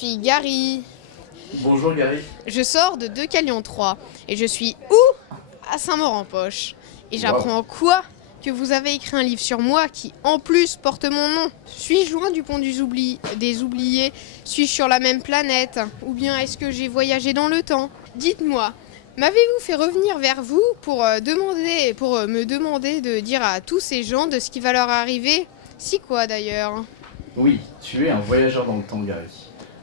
suis Gary. Bonjour Gary. Je sors de Deucalion 3 et je suis où? À Saint-Maur-en-Poche. Et j'apprends quoi? Que vous avez écrit un livre sur moi qui, en plus, porte mon nom. Suis-je loin du pont des oubliés? Suis-je sur la même planète? Ou bien est-ce que j'ai voyagé dans le temps? Dites-moi, m'avez-vous fait revenir vers vous pour me demander de dire à tous ces gens de ce qui va leur arriver? Si quoi d'ailleurs? Oui, tu es un voyageur dans le temps, Gary.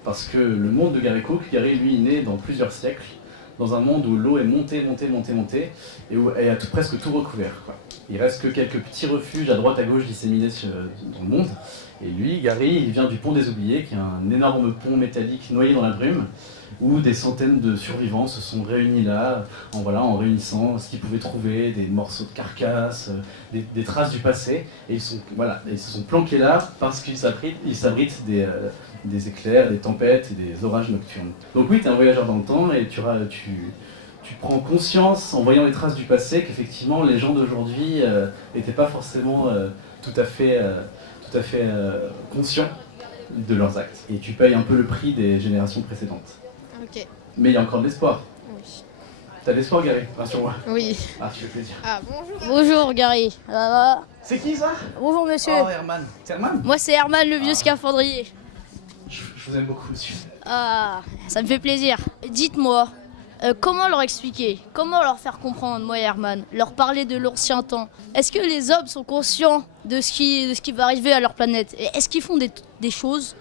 Parce que le monde de Gary Cook, Gary lui est né dans plusieurs siècles, dans un monde où l'eau est montée, et où elle a presque tout recouvert, quoi. Il reste que quelques petits refuges à droite à gauche disséminés dans le monde. Et lui, Gary, il vient du pont des Oubliés, qui est un énorme pont métallique noyé dans la brume, où des centaines de survivants se sont réunis là, en réunissant ce qu'ils pouvaient trouver, des morceaux de carcasses, des traces du passé. Et ils se sont planqués là parce qu'ils s'abritent des éclairs, des tempêtes et des orages nocturnes. Donc oui, tu es un voyageur dans le temps et tu prends conscience, en voyant les traces du passé, qu'effectivement les gens d'aujourd'hui n'étaient pas forcément tout à fait conscients de leurs actes. Et tu payes un peu le prix des générations précédentes. Ok. Mais il y a encore de l'espoir. Oui. T'as de l'espoir, Gary? Rassure-moi. Oui. Ah, tu fais plaisir. Ah, bonjour. Bonjour Gary. C'est qui ça? Bonjour monsieur. Oh, Herman. C'est Herman? Moi c'est Herman le vieux scaphandrier. Je vous aime beaucoup, monsieur. Ah, ça me fait plaisir. Dites-moi, comment leur expliquer? Comment leur faire comprendre, moi et Herman? Leur parler de l'ancien temps? Est-ce que les hommes sont conscients de ce qui va arriver à leur planète? Et est-ce qu'ils font des choses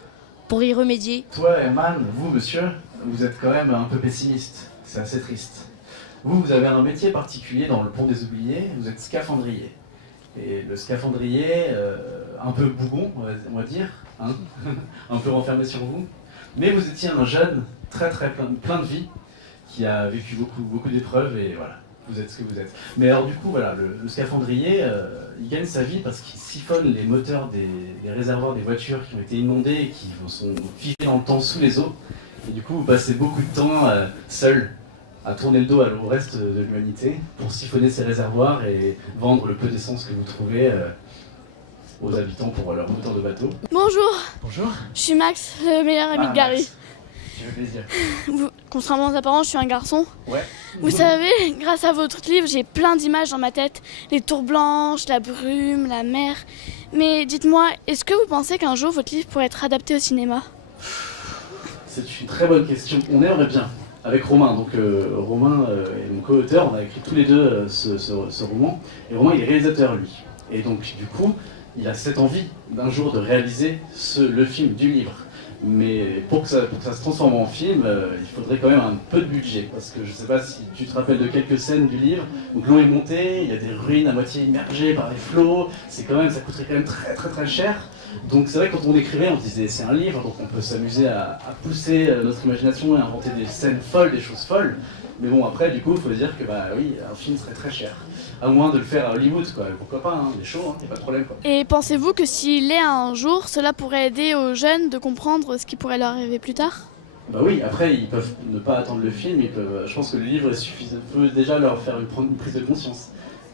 pour y remédier? Toi, Herman, vous, monsieur, vous êtes quand même un peu pessimiste. C'est assez triste. Vous avez un métier particulier dans le pont des Oubliés, vous êtes scaphandrier. Et le scaphandrier, un peu bougon, on va dire, hein un peu renfermé sur vous. Mais vous étiez un jeune très plein de vie, qui a vécu beaucoup d'épreuves, et voilà, vous êtes ce que vous êtes. Mais alors du coup, voilà, le scaphandrier, il gagne sa vie parce qu'il siphonne les moteurs des réservoirs des voitures qui ont été inondées et qui sont figés dans le temps sous les eaux. Et du coup, vous passez beaucoup de temps seul, à tourner le dos au reste de l'humanité pour siphonner ces réservoirs et vendre le peu d'essence que vous trouvez aux habitants pour leur moteur de bateau. Bonjour, Bonjour. je suis Max, le meilleur ami de Gary. Max. Ça fait plaisir. Contrairement aux apparences, je suis un garçon. Ouais. Vous savez, grâce à votre livre, j'ai plein d'images dans ma tête. Les tours blanches, la brume, la mer. Mais dites-moi, est-ce que vous pensez qu'un jour votre livre pourrait être adapté au cinéma? C'est une très bonne question. On aimerait bien. Avec Romain, donc Romain est mon co-auteur, on a écrit tous les deux ce roman, et Romain il est réalisateur lui. Et donc du coup, il a cette envie d'un jour de réaliser le film du livre. Mais pour que ça se transforme en film, il faudrait quand même un peu de budget, parce que je sais pas si tu te rappelles de quelques scènes du livre, donc l'eau est montée, il y a des ruines à moitié immergées par les flots, ça coûterait quand même très cher. Donc c'est vrai que quand on écrivait, on se disait c'est un livre, donc on peut s'amuser à pousser notre imagination et à inventer des scènes folles, des choses folles. Mais bon, après, du coup, il faut dire que bah oui, un film serait très cher. À moins de le faire à Hollywood, quoi. Pourquoi pas, hein, il est chaud, hein, y a pas de problème, quoi. Et pensez-vous que s'il l'est un jour, cela pourrait aider aux jeunes de comprendre ce qui pourrait leur arriver plus tard? Bah oui, après, ils peuvent ne pas attendre le film, je pense que le livre peut déjà leur faire une prise de conscience.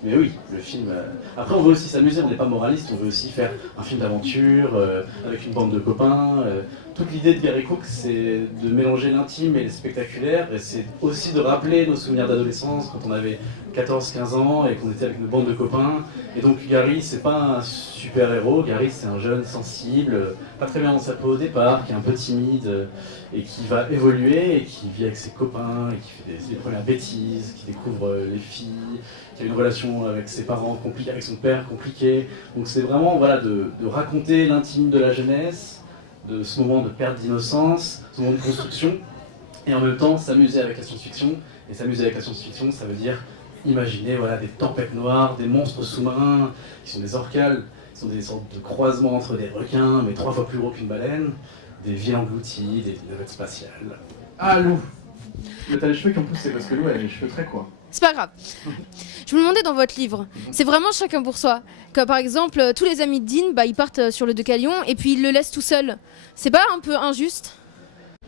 Mais oui, le film... Après, on veut aussi s'amuser, on n'est pas moraliste, on veut aussi faire un film d'aventure, avec une bande de copains. Toute l'idée de Gary Cook, c'est de mélanger l'intime et le spectaculaire, et c'est aussi de rappeler nos souvenirs d'adolescence, quand on avait 14-15 ans et qu'on était avec une bande de copains. Et donc Gary, c'est pas un super-héros, Gary c'est un jeune sensible, pas très bien dans sa peau au départ, qui est un peu timide, et qui va évoluer, et qui vit avec ses copains, et qui fait des premières bêtises, qui découvre les filles, qui a une relation avec ses parents compliquée, avec son père compliqué. Donc c'est vraiment voilà, de raconter l'intime de la jeunesse, de ce moment de perte d'innocence, ce moment de construction, et en même temps s'amuser avec la science-fiction. Et s'amuser avec la science-fiction, ça veut dire imaginer voilà, des tempêtes noires, des monstres sous-marins, qui sont des orcales, qui sont des sortes de croisements entre des requins, mais 3 fois plus gros qu'une baleine, des vies englouties, des navettes spatiales. Ah, Lou! T'as les cheveux qui ont poussé, parce que Lou, elle a les cheveux très courts. C'est pas grave. Je me demandais dans votre livre, c'est vraiment chacun pour soi. Comme par exemple, tous les amis de Dean, ils partent sur le Deucalion et puis ils le laissent tout seul. C'est pas un peu injuste?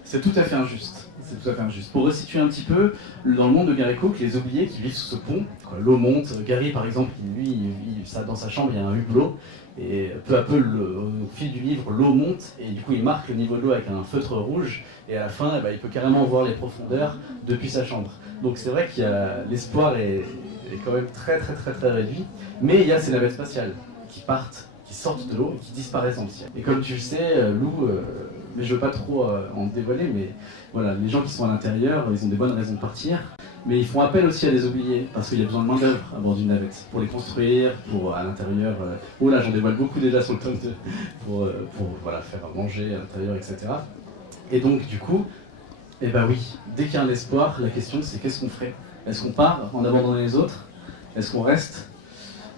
C'est tout à fait injuste. C'est tout à fait injuste. Pour resituer un petit peu, dans le monde de Gary Cook, les oubliés qui vivent sous ce pont, l'eau monte. Gary, par exemple, dans sa chambre, il y a un hublot. Et peu à peu, au fil du livre, l'eau monte. Et du coup, il marque le niveau de l'eau avec un feutre rouge. Et à la fin, il peut carrément voir les profondeurs depuis sa chambre. Donc c'est vrai qu'il y a l'espoir est quand même très très très très réduit. Mais il y a ces navettes spatiales qui partent, qui sortent de l'eau et qui disparaissent dans le ciel. Et comme tu le sais, Lou, mais je veux pas trop en dévoiler, mais voilà, les gens qui sont à l'intérieur, ils ont des bonnes raisons de partir. Mais ils font appel aussi à des oubliés, parce qu'il y a besoin de main d'œuvre à bord d'une navette, pour les construire, pour à l'intérieur. Oh là, j'en dévoile beaucoup déjà sur le tome 2, pour voilà, faire manger à l'intérieur, etc. Et donc, du coup, eh ben oui, dès qu'il y a un espoir, la question c'est qu'est-ce qu'on ferait? Est-ce qu'on part en abandonnant les autres? Est-ce qu'on reste?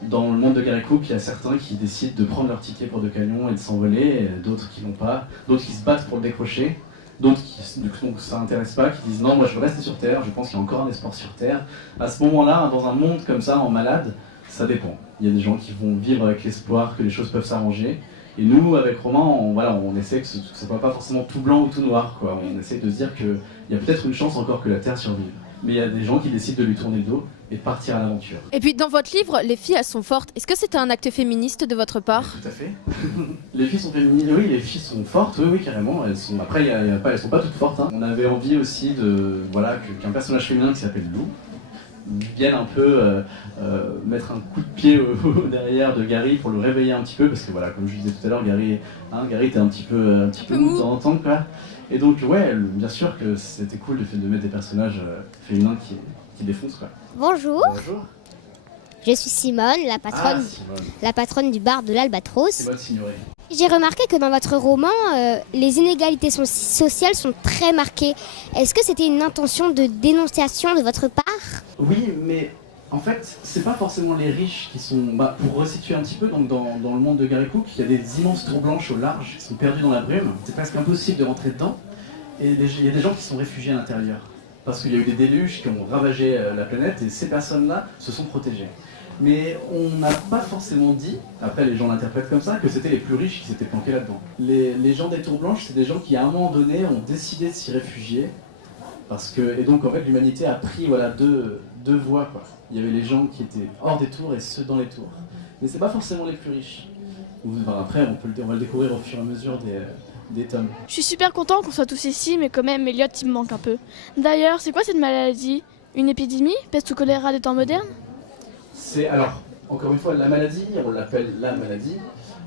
Dans le monde de Gary Cook, il y a certains qui décident de prendre leur ticket pour Decalion et de s'envoler, d'autres qui l'ont pas, d'autres qui se battent pour le décrocher, d'autres qui, du coup, ça n'intéresse pas, qui disent non, moi je veux rester sur Terre, je pense qu'il y a encore un espoir sur Terre. À ce moment-là, dans un monde comme ça, en malade, ça dépend. Il y a des gens qui vont vivre avec l'espoir que les choses peuvent s'arranger. Et nous, avec Romain, on essaie que ce ne soit pas forcément tout blanc ou tout noir, quoi. On essaie de se dire qu'il y a peut-être une chance encore que la Terre survive. Mais il y a des gens qui décident de lui tourner le dos et de partir à l'aventure. Et puis dans votre livre, les filles elles sont fortes. Est-ce que c'était un acte féministe de votre part? Tout à fait. Les filles sont féministes, oui, les filles sont fortes, oui, carrément. Après, elles sont pas toutes fortes. Hein. On avait envie aussi qu'un personnage féminin qui s'appelle Lou vienne un peu mettre un coup de pied derrière de Gary pour le réveiller un petit peu, parce que voilà, comme je disais tout à l'heure, Gary était un petit peu mou de temps en temps, quoi. Et donc ouais, bien sûr que c'était cool de mettre des personnages féminins qui défoncent, quoi. Bonjour. Bonjour. Je suis Simone, la patronne du bar de l'Albatros. Simone Signoret. J'ai remarqué que dans votre roman, les inégalités sociales sont très marquées. Est-ce que c'était une intention de dénonciation de votre part? Oui, mais en fait, c'est pas forcément les riches qui sont... pour resituer un petit peu, donc dans le monde de Gary Cook, il y a des immenses tours blanches au large qui sont perdues dans la brume. C'est presque impossible de rentrer dedans. Et il y a des gens qui sont réfugiés à l'intérieur. Parce qu'il y a eu des déluges qui ont ravagé la planète et ces personnes-là se sont protégées. Mais on n'a pas forcément dit, après les gens l'interprètent comme ça, que c'était les plus riches qui s'étaient planqués là-dedans. Les gens des tours blanches, c'est des gens qui à un moment donné ont décidé de s'y réfugier. Et donc en fait l'humanité a pris deux voies, quoi. Il y avait les gens qui étaient hors des tours et ceux dans les tours. Mais c'est pas forcément les plus riches. Après on va le découvrir au fur et à mesure des tomes. Je suis super content qu'on soit tous ici, mais quand même, Elliot, il me manque un peu. D'ailleurs, c'est quoi cette maladie? Une épidémie? Peste ou choléra des temps modernes? Alors, encore une fois, la maladie, on l'appelle la maladie.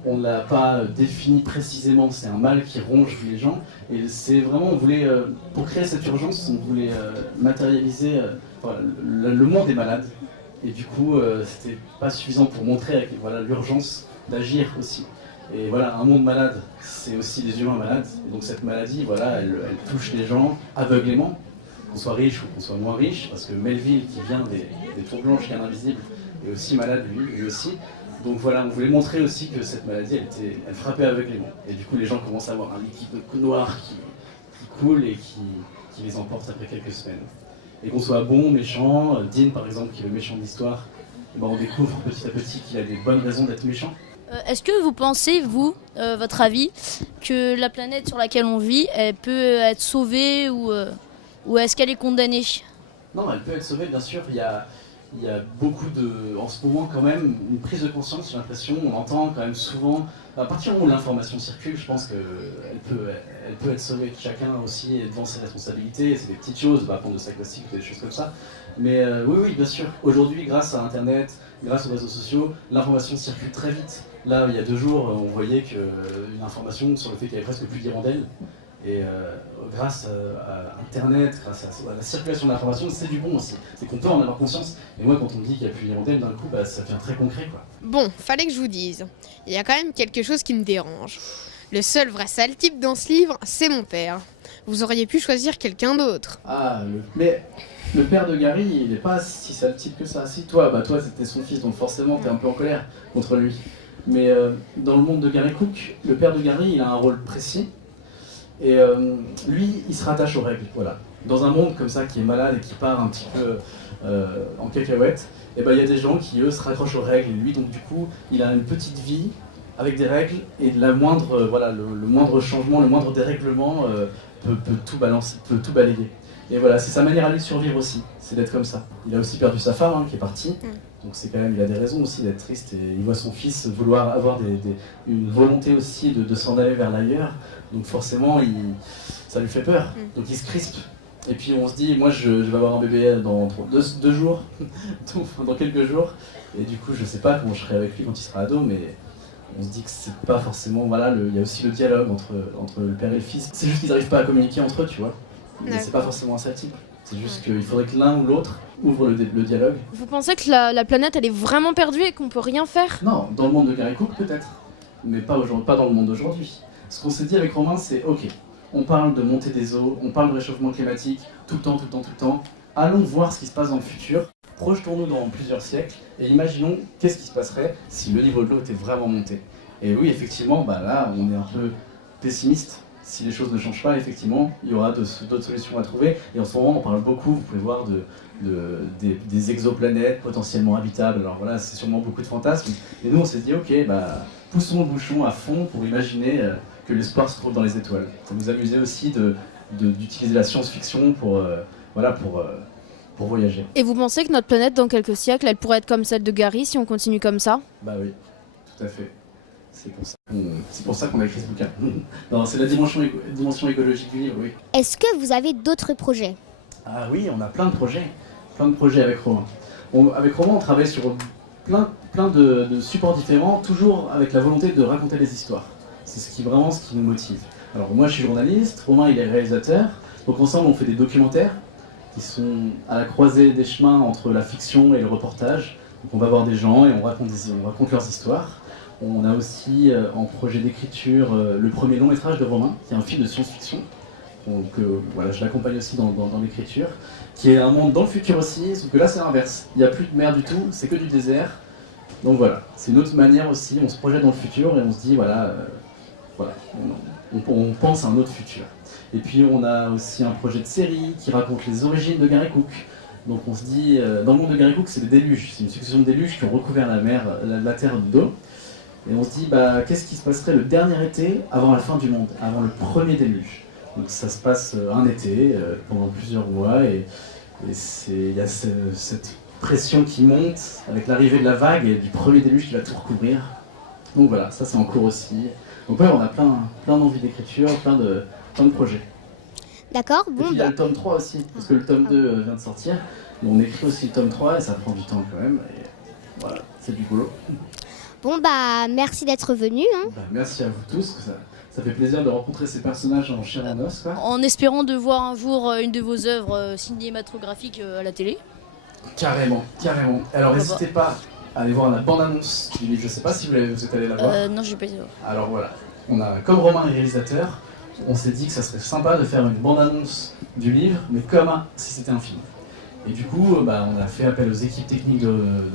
On ne l'a pas défini précisément, c'est un mal qui ronge les gens. Et c'est vraiment, pour créer cette urgence, on voulait matérialiser le monde des malades. Et du coup, c'était pas suffisant pour montrer l'urgence d'agir aussi. Et voilà, un monde malade, c'est aussi des humains malades. Et donc cette maladie, elle touche les gens aveuglément, qu'on soit riche ou qu'on soit moins riche, parce que Melville, qui vient des tours blanches, qui est un invisible, est aussi malade lui aussi. Donc voilà, on voulait montrer aussi que cette maladie, elle frappait aveuglément. Et du coup, les gens commencent à avoir un liquide noir qui coule et qui les emporte après quelques semaines. Et qu'on soit bon, méchant, Dean par exemple, qui est le méchant de l'histoire, on découvre petit à petit qu'il a des bonnes raisons d'être méchant. Est-ce que vous pensez, votre avis, que la planète sur laquelle on vit, elle peut être sauvée ou est-ce qu'elle est condamnée? Non, elle peut être sauvée, bien sûr. Il y a beaucoup en ce moment quand même, une prise de conscience, j'ai l'impression. On entend quand même souvent, à partir du moment où l'information circule, je pense qu'elle peut être sauvée. Chacun aussi est devant ses responsabilités, c'est des petites choses, prendre de sac plastique, des choses comme ça. Mais oui, bien sûr. Aujourd'hui, grâce à Internet, grâce aux réseaux sociaux, l'information circule très vite. Là, il y a 2 jours, on voyait une information sur le fait qu'il n'y avait presque plus d'hirondelles. Et grâce à Internet, grâce à la circulation de l'information, c'est du bon aussi. C'est qu'on peut en avoir conscience. Et moi, quand on me dit qu'il n'y a plus d'hirondelles, d'un coup, ça devient très concret, quoi. Bon, fallait que je vous dise. Il y a quand même quelque chose qui me dérange. Le seul vrai sale type dans ce livre, c'est mon père. Vous auriez pu choisir quelqu'un d'autre. Mais le père de Gary, il n'est pas si sale type que ça. Si, toi, c'était son fils, donc forcément, t'es un peu en colère contre lui. Mais dans le monde de Gary Cook, le père de Gary, il a un rôle précis. Et lui, il se rattache aux règles, voilà. Dans un monde comme ça, qui est malade et qui part un petit peu en cacahuète, il y a des gens qui, eux, se raccrochent aux règles. Et lui, donc du coup, il a une petite vie avec des règles, et la moindre, voilà, le moindre changement, le moindre dérèglement peut tout balancer, peut tout balayer. Et voilà, c'est sa manière à lui de survivre aussi, c'est d'être comme ça. Il a aussi perdu sa femme qui est partie, donc c'est quand même, il a des raisons aussi d'être triste, et il voit son fils vouloir avoir une volonté aussi de s'en aller vers l'ailleurs, donc forcément ça lui fait peur, donc il se crispe. Et puis on se dit, moi je vais avoir un bébé dans 2 jours, dans quelques jours, et du coup je sais pas comment je serai avec lui quand il sera ado, mais on se dit que c'est pas forcément, voilà, il y a aussi le dialogue entre le père et le fils. C'est juste qu'ils n'arrivent pas à communiquer entre eux, tu vois. Mais c'est pas forcément un sale type. C'est juste qu'il faudrait que l'un ou l'autre ouvre le dialogue. Vous pensez que la planète elle est vraiment perdue et qu'on peut rien faire? Non, dans le monde de Gary Cook peut-être, mais pas dans le monde d'aujourd'hui. Ce qu'on s'est dit avec Romain, c'est ok, on parle de montée des eaux, on parle de réchauffement climatique, tout le temps. Allons voir ce qui se passe dans le futur, projetons-nous dans plusieurs siècles et imaginons qu'est-ce qui se passerait si le niveau de l'eau était vraiment monté. Et oui, effectivement, là, on est un peu pessimiste. Si les choses ne changent pas, effectivement, il y aura d'autres solutions à trouver. Et en ce moment, on parle beaucoup, vous pouvez voir, des exoplanètes potentiellement habitables. Alors voilà, c'est sûrement beaucoup de fantasmes. Et nous, on s'est dit, ok, poussons le bouchon à fond pour imaginer que l'espoir se trouve dans les étoiles. Ça nous amusait aussi d'utiliser la science-fiction pour voyager. Et vous pensez que notre planète, dans quelques siècles, elle pourrait être comme celle de Gary si on continue comme ça? Bah oui, tout à fait. C'est pour ça qu'on a écrit ce bouquin. Non, c'est la dimension écologique du livre, oui. Est-ce que vous avez d'autres projets? Ah oui, on a plein de projets avec Romain. Avec Romain, on travaille sur plein de supports différents, toujours avec la volonté de raconter des histoires. C'est vraiment ce qui nous motive. Alors moi, je suis journaliste, Romain, il est réalisateur. Donc ensemble, on fait des documentaires qui sont à la croisée des chemins entre la fiction et le reportage. Donc on va voir des gens et on raconte leurs histoires. On a aussi en projet d'écriture le premier long métrage de Romain, qui est un film de science-fiction. Donc voilà, je l'accompagne aussi dans l'écriture, qui est un monde dans le futur aussi, sauf que là c'est l'inverse. Il n'y a plus de mer du tout, c'est que du désert. Donc voilà, c'est une autre manière aussi, on se projette dans le futur et on se dit on pense à un autre futur. Et puis on a aussi un projet de série qui raconte les origines de Gary Cook. Donc on se dit, dans le monde de Gary Cook, c'est des déluges, c'est une succession de déluges qui ont recouvert la mer, la terre d'eau. Et on se dit, qu'est-ce qui se passerait le dernier été avant la fin du monde, avant le premier déluge? Donc ça se passe un été, pendant plusieurs mois, et il y a cette pression qui monte avec l'arrivée de la vague et du premier déluge qui va tout recouvrir. Donc voilà, ça c'est en cours aussi. Donc ouais, on a plein d'envies d'écriture, plein de projets. D'accord, Et puis il y a le tome 3 aussi, parce que le tome 2 vient de sortir. Donc, on écrit aussi le tome 3 et ça prend du temps quand même. Et voilà, c'est du boulot. Bon merci d'être venu. Merci à vous tous, ça fait plaisir de rencontrer ces personnages en chair et en os, quoi. En espérant de voir un jour une de vos œuvres cinématographiques à la télé. Carrément. Alors n'hésitez pas à aller voir la bande-annonce du livre, je sais pas si vous êtes allé la voir. Non, j'ai pas été voir. Alors voilà, comme Romain est réalisateur, on s'est dit que ça serait sympa de faire une bande-annonce du livre, mais comme si c'était un film. Et du coup, on a fait appel aux équipes techniques de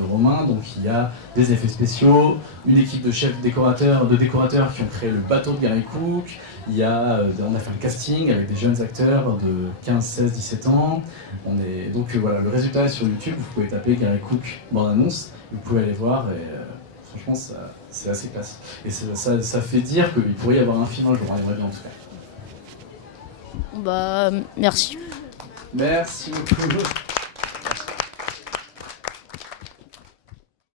Romain, donc il y a des effets spéciaux, une équipe de chefs décorateurs qui ont créé le bateau de Gary Cook, on a fait un casting avec des jeunes acteurs de 15, 16, 17 ans. Donc voilà, le résultat est sur YouTube, vous pouvez taper Gary Cook bande-annonce, vous pouvez aller voir et franchement c'est assez classe. Et ça fait dire qu'il pourrait y avoir un film un jour, j'aimerais bien en tout cas. Merci. Merci beaucoup.